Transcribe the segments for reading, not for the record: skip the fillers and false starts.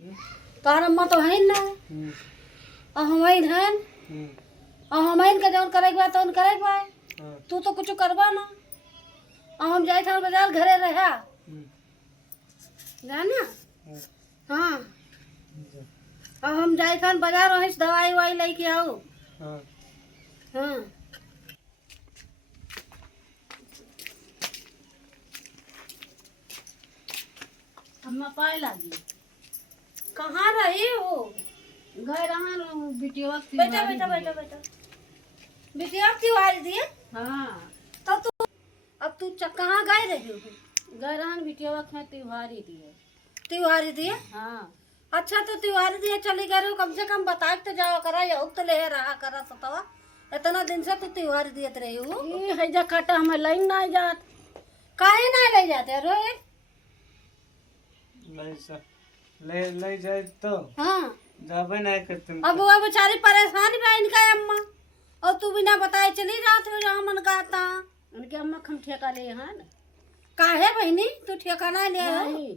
तोहर अम्मा तो है ना और हमारी है और हमारी का जौन करे के बा तौन करे के बा। तू तो कुछ करबा ना और हम जाए थे बाजार घरे रहा जाना। हाँ और हम जाए थे बाजार वहीं से दवाई ववाई लेके आओ। हाँ अम्मा पाए लगी कहाँ रही हो? गए रहा बिटिया बेटा बेटा बेटा बेटा बिटिया त्योहारी दिए। हाँ तो तू अब तू कहाँ गए रही हो? गए रहा बिटिया त्योहारी दिए। त्योहारी दिए? हाँ अच्छा तो त्योहारी दिए चली गए रहो, कम से कम बता के तो जाओ करा या तो ले रहा करा सतवा इतना दिन से तू त्योहारी दियत रही हो। ये है जा काटा हमें लाइन ना जात काहे ना ले जाते रोहित? ले जाए तो हाँ जाबे नहीं करते। अब वो बेचारी परेशान भी है इनका अम्मा और तू बिना बताए चली जाती हो जहाँ मन कहता। उनके अम्मा हम ठेका ले हैं काहे बहनी तू ठेकाना ले हो? नहीं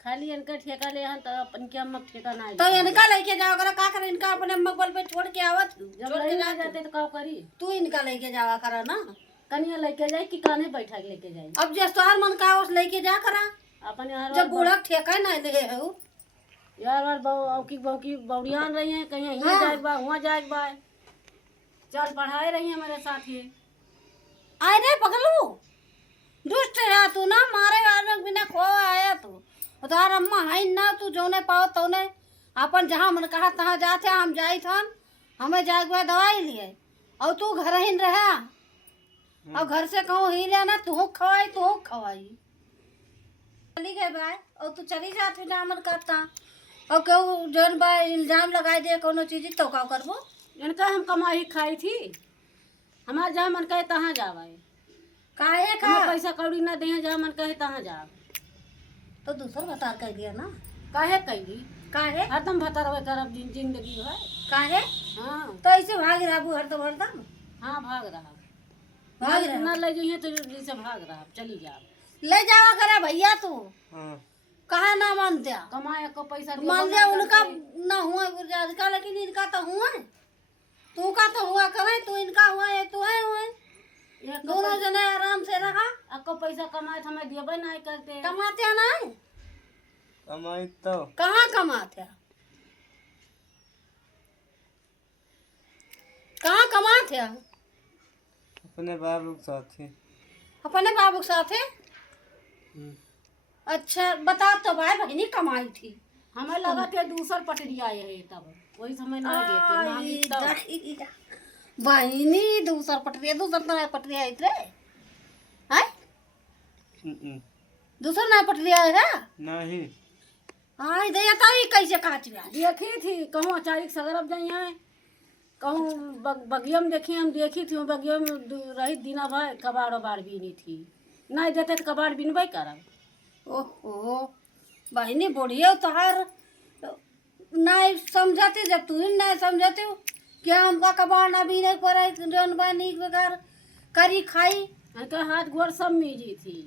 खाली इनका ठेका ले हैं तो अपन के अम्मा ठेका ना तो इनका लेके जाओ करा का करे इनका अपने अम्मा बल पे छोड़ के आवत जब नहीं ना जाते तो का करी? तू इनका लेके जावा करा ना। कनिया लेके जाए कि काने बैठा के लेके जाए? अब जस तोहार मन का उस लेके जा करा अपन यार जब बूढ़ा ठेका ना ले हो। यार बहू की बौड़ियान रही हैं कहीं यहाँ हाँ। जाए बा वहाँ जाए बा चल पढ़ाए रही है मेरे साथ ही। आए रे पगलू दुष्ट है तू ना मारे वाले बिना खो आया तू तार अम्मा है ना तू जोने पाओ तोने अपन जहाँ मन कहा तहाँ जाते हम जाई थन हमें जाए के बाद दवाई लिए और तू घर ही रहा और घर से कहूँ ही लेना तू खवाई चली गए भाई और तू चली जाती ना मन करता और क्यों जौन बा इल्जाम लगाई दे कोनो चीज तो का करबो? इनका हम कमाई खाई थी हमारा जहाँ मन कहे तहाँ जावे काहे का हमें पैसा कौड़ी ना दे जहाँ मन कहे तहाँ जावे तो दूसर बता कर दिया ना। काहे कैली काहे हरदम भतरवे करब जिंदगी है। काहे हाँ तो ऐसे भाग रहा हरदम हरदम हाँ भाग रहा भाग रहा ना ले जाइए तो जैसे भाग रहा चली जा ले जावा करे भैया तू हाँ कहा ना मानते कमाए को पैसा दिया मान बना लिया उनका करके। ना हुआ का लेकिन इनका तो हुआ तू का तो हुआ करे तू इनका हुआ है तू है हुआ एक दोनों जने आराम से रहा आपको पैसा कमाए तो हमें देवे नहीं करते कमाते ना कमाई तो कहाँ कमाते कहाँ कमाते अपने बाबू के साथ ही। अपने बाबू के साथ है। अच्छा बता तो भाई बहनी कमाई थी हमें लगा थे दूसर पटरिया है तब वही समय नहीं देते मांगी तब। बहनी दूसर तरह पटरिया इतरे है दूसर ना पटरिया है नहीं हाँ दे तो ये कैसे काट गया देखी थी कहूँ अचारिक सगरब जाई है कहूँ बगिया में देखी हम देखी थी बगिया में रही दिना भाई कबाड़ वबाड़ बीनी थी नहीं देते तो कबाड़ बीनबे करब। ओहो बहनी बढ़िया तोहार नहीं समझाती जब तू ही नहीं समझाती हो क्या हमका कबाड़ ना भी नहीं पड़े जौन बनी बगैर करी खाई इनका हाथ गोर सब मीजी थी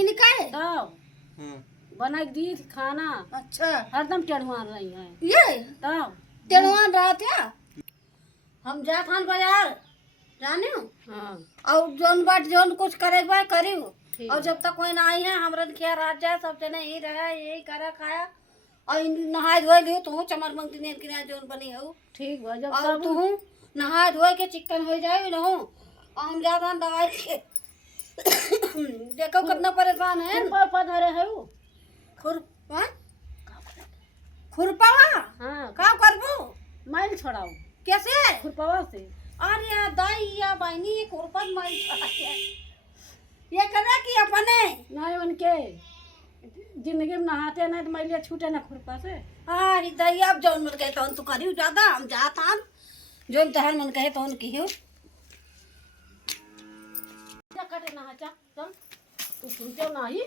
इनका है तब हाँ बना के दी थी खाना अच्छा हरदम टेढ़ुआन रही है ये तब टेढ़वान रहा था हम जा थान बाजार जाने हो हाँ और जौन बाट जौन कुछ करे के बाद करी हो ठीक और जब तक कोई ना आई है हमरा खिया रात जाए सब जने ही रहा यही करा खाया और नहाए धोए लियो तू चमर मंगती ने किना जौन बनी हो ठीक बा जब और सब तू नहाए धोए के चिकन हो जाए ना और हम ज्यादा दवाई के देखो कितना परेशान है खुरपा धरे है वो खुरपा खुरपावा हाँ का करबो माइल छोड़ाओ कैसे खुरपावा से अरे दाई या बहनी ये खुरपन माई ये करे कि अपने नहीं उनके जिंदगी में नहाते नहीं तो मैलिया छूटे ना खुरपा से। हाँ दाई अब जौन मन कहे तौन तू करी ज्यादा हम जात हम जौन तहर मन कहे तौन की हो कटे नहा चल तू सुनते हो नहीं